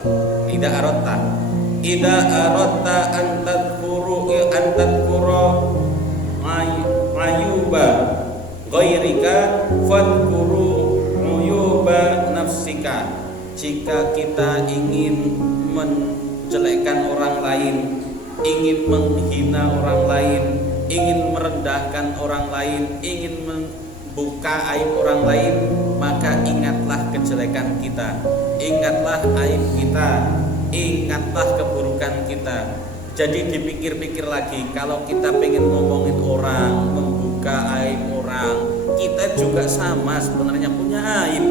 Ida arotta antadkuro ayuba ghairika fadkuru uyuba nafsika. Jika kita ingin menjelekkan orang lain, ingin menghina orang lain, ingin merendahkan orang lain, ingin membuka aib orang lain, maka ingatlah kejelekan kita, ingatlah aib kita, ingatlah keburukan kita. Jadi dipikir-pikir lagi, kalau kita pengen ngomongin orang, membuka aib orang, kita juga sama sebenarnya punya aib.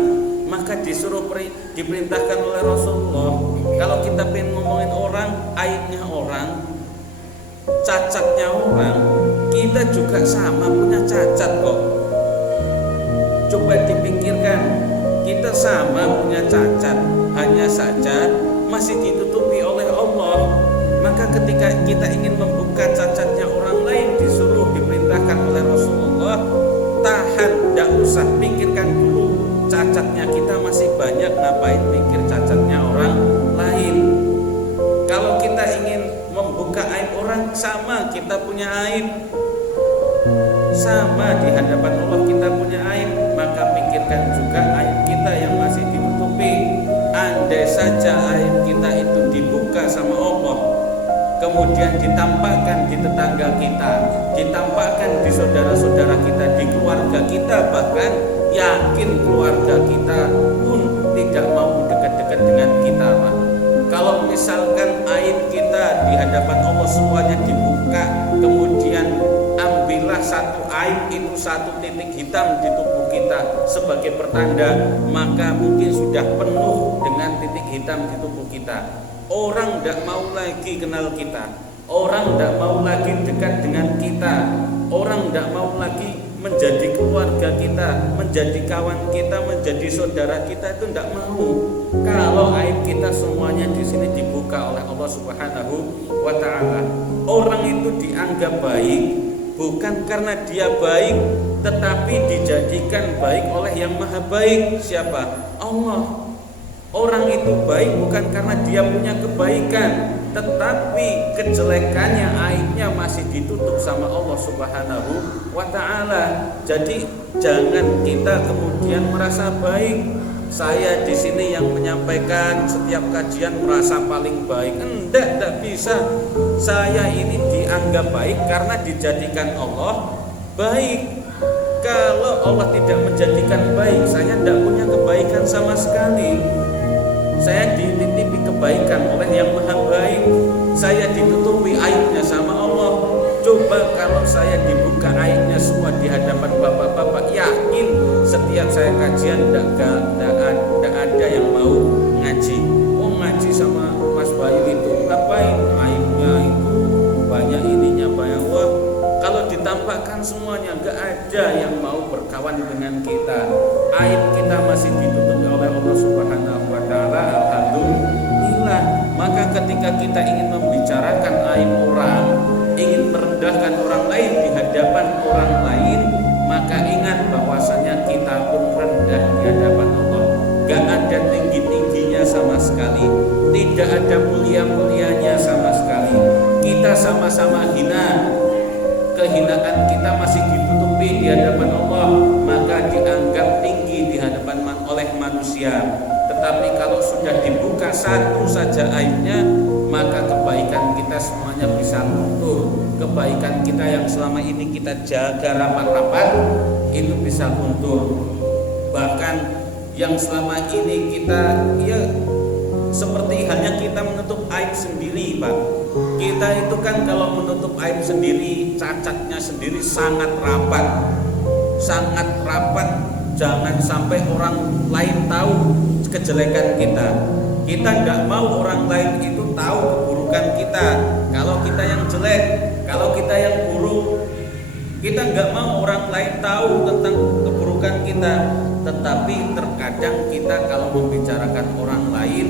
Maka diperintahkan oleh Rasulullah, kalau kita pengen ngomongin orang, aibnya orang, cacatnya orang, kita juga sama punya cacat kok. Coba dipikirkan, kita sama punya cacat, hanya saja masih ditutupi oleh Allah. Maka ketika kita ingin membuka cacatnya orang lain, diperintahkan oleh Rasulullah, tahan, tidak usah pikirkan dulu cacatnya kita masih banyak, ngapain mikir cacatnya orang lain. Kalau kita ingin membuka aib orang, sama kita punya aib, sama di hadapan Allah kita punya aib, maka pikirkan juga aib kita yang masih ditutupi. Andai saja aib kita itu dibuka sama Allah, kemudian ditampakkan di tetangga kita, ditampakkan di saudara-saudara kita, di keluarga kita, bahkan yakin keluarga kita pun tidak mau dekat-dekat dengan kita, Pak. Kalau misalkan aib kita di hadapan Allah semuanya dibuka, kemudian ambillah satu aib itu satu titik hitam di tubuh kita sebagai pertanda, maka mungkin sudah penuh dengan titik hitam di tubuh kita. Orang tidak mau lagi kenal kita, orang tidak mau lagi dekat dengan kita, orang tidak mau lagi menjadi keluarga kita, menjadi kawan kita, menjadi saudara kita, itu tidak mau. Kalau aib kita semuanya di sini dibuka oleh Allah Subhanahu wa Ta'ala. Orang itu dianggap baik bukan karena dia baik, tetapi dijadikan baik oleh yang maha baik. Siapa? Allah. Orang itu baik bukan karena dia punya kebaikan, tetapi kejelekannya, aibnya masih ditutup sama Allah Subhanahu wa Ta'ala. Jadi jangan kita kemudian merasa baik. Saya di sini yang menyampaikan setiap kajian merasa paling baik. Tidak bisa. Saya ini dianggap baik karena dijadikan Allah baik. Kalau Allah tidak menjadikan baik, saya tidak punya kebaikan sama sekali. Saya dititipi kebaikan oleh yang maha baik, saya ditutupi aibnya sama Allah. Coba kalau saya dibuka aibnya semua di hadapan bapak-bapak, yakin setiap saya kajian tidak ada yang mau ngaji. Oh, ngaji sama Mas Bayu itu ngapain? Aibnya itu banyak, ininya banyak. Wah, kalau ditampakkan semuanya, nggak ada yang mau berkawan dengan kita. Aib kita masih ditutupi oleh Allah Subhanahu wa Ta'ala. Alhamdulillah. Maka ketika kita ingin membicarakan aib orang, ingin merendahkan orang lain di hadapan orang lain, maka ingat bahwasanya kita pun rendah di hadapan Allah. Gak ada tinggi-tingginya sama sekali, tidak ada mulia-mulianya sama sekali. Kita sama-sama hina, kehinaan kita masih ditutupi di hadapan Allah, maka dianggap tinggi di hadapan oleh manusia. Tetapi kalau sudah dibuka satu saja aibnya, maka kebaikan kita semuanya bisa luntur. Kebaikan kita yang selama ini kita jaga rapat-rapat itu bisa luntur. Bahkan yang selama ini kita seperti halnya kita menutup aib sendiri, Pak. Kita itu kan kalau menutup aib sendiri, cacatnya sendiri sangat rapat. Sangat rapat. Jangan sampai orang lain tahu kejelekan kita. Kita tidak mau orang lain itu tahu keburukan kita. Kalau kita yang jelek, kalau kita yang buruk, kita nggak mau orang lain tahu tentang keburukan kita. Tetapi terkadang kita kalau membicarakan orang lain,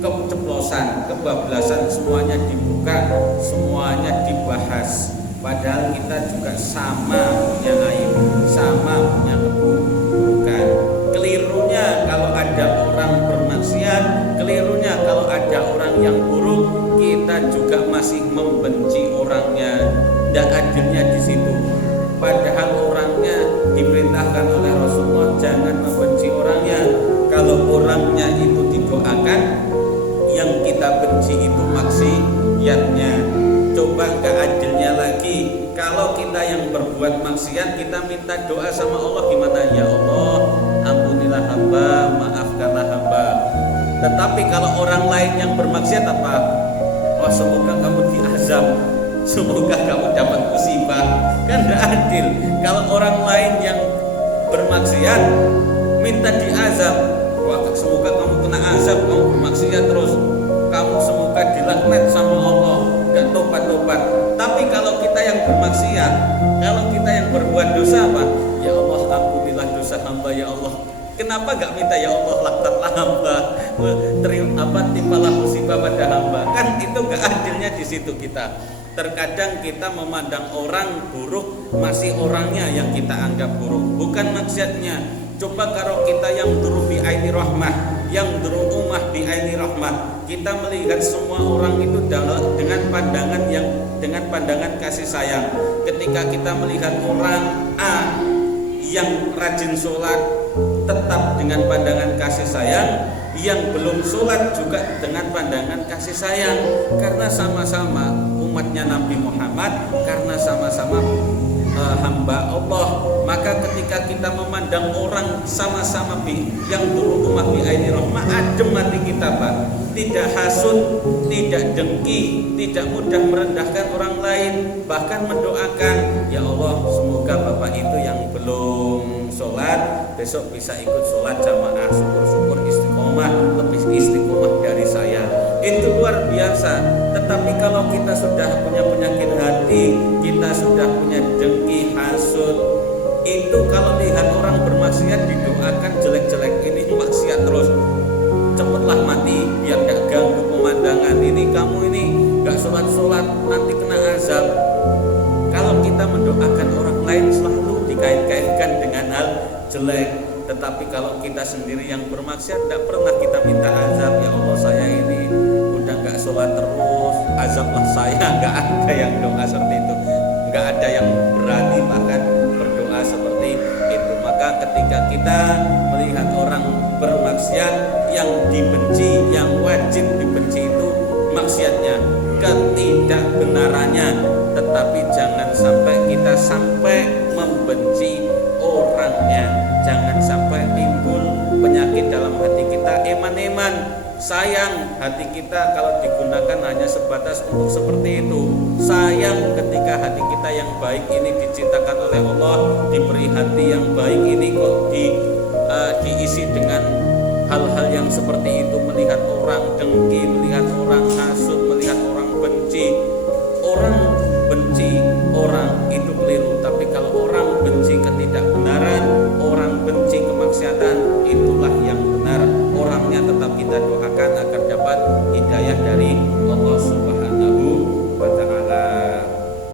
keceplosan, kebablasan, semuanya dibuka, semuanya dibahas. Padahal kita juga sama punya aib, sama punya keburukan. Kelirunya kalau ada orang bermaksiat, kelirunya yang buruk, kita juga masih membenci orangnya. Tidak adilnya di situ. Padahal orangnya diperintahkan oleh Rasulullah jangan membenci orangnya. Kalau orangnya itu didoakan, yang kita benci itu maksiatnya. Coba gak adilnya lagi, kalau kita yang berbuat maksiat kita minta doa sama Allah gimana? Ya Allah, ampunilah hamba, maafkanlah hamba. Tetapi kalau orang lain yang bermaksiat apa? Oh, semoga kamu diazab, semoga kamu dapat musibah. Kan gak adil. Kalau orang lain yang bermaksiat minta diazab, wah semoga kamu kena azab, kamu bermaksiat terus, kamu semoga dilaknat sama Allah, gak tobat-tobat. Tapi kalau kita yang bermaksiat, kalau kita yang berbuat dosa apa? Ya Allah, ampunilah dosa hamba ya Allah. Kenapa gak minta ya Allah laknatlah hamba, timpalah musibah pada hamba? Kan itu gak adilnya di situ kita. Terkadang kita memandang orang buruk, masih orangnya yang kita anggap buruk, bukan maksiatnya. Coba kalau kita yang duru bi aini rahmah, yang duru ummah bi aini rahmah, kita melihat semua orang itu dengan pandangan kasih sayang. Ketika kita melihat orang A yang rajin sholat, tetap dengan pandangan kasih sayang, yang belum sholat juga dengan pandangan kasih sayang, karena sama-sama umatnya Nabi Muhammad, karena sama-sama hamba Allah. Maka ketika kita memandang orang sama-sama yang dulu umat bi aini rahmah, adem hati kita Pak, tidak hasud, tidak dengki, tidak mudah merendahkan orang lain, bahkan mendoakan, ya Allah semoga Bapak itu yang belum sholat besok bisa ikut sholat jamaah, syukur-syukur istiqomah, lebih istiqomah dari saya. Itu luar biasa. Tetapi kalau kita sudah punya penyakit hati, kita sudah punya dengki, hasud, itu kalau lihat orang bermaksiat didoakan jelek-jelek, ini maksiat terus, cepatlah mati biar gak ganggu pemandangan ini, kamu ini gak sholat-sholat nanti kena azab. Kalau kita mendoakan orang lain selalu dikait-kaitkan dengan hal jelek. Tetapi kalau kita sendiri yang bermaksiat, tidak pernah kita minta azab. Ya Allah, saya ini udah gak sholat terus, azablah saya. Gak ada yang doa seperti itu, gak ada yang berani bahkan berdoa seperti itu. Maka ketika kita melihat orang bermaksiat, yang dibenci, yang wajib dibenci itu maksiatnya, ketidakbenarannya. Tetapi jangan sampai kita membenci orangnya. Jangan sampai timbul penyakit dalam hati kita, eman-eman, sayang. Hati kita kalau digunakan hanya sebatas untuk seperti itu. Sayang ketika hati kita yang baik ini diciptakan oleh Allah, diberi hati yang baik ini kok diisi dengan hal-hal yang seperti itu. Melihat orang dengki, melihat orang hasud, melihat orang benci. Orang benci orang itu keliru, tapi kalau orang benci ketidakbenaran, orang benci kemaksiatan, itulah yang benar. Orangnya tetap kita doakan agar dapat hidayah dari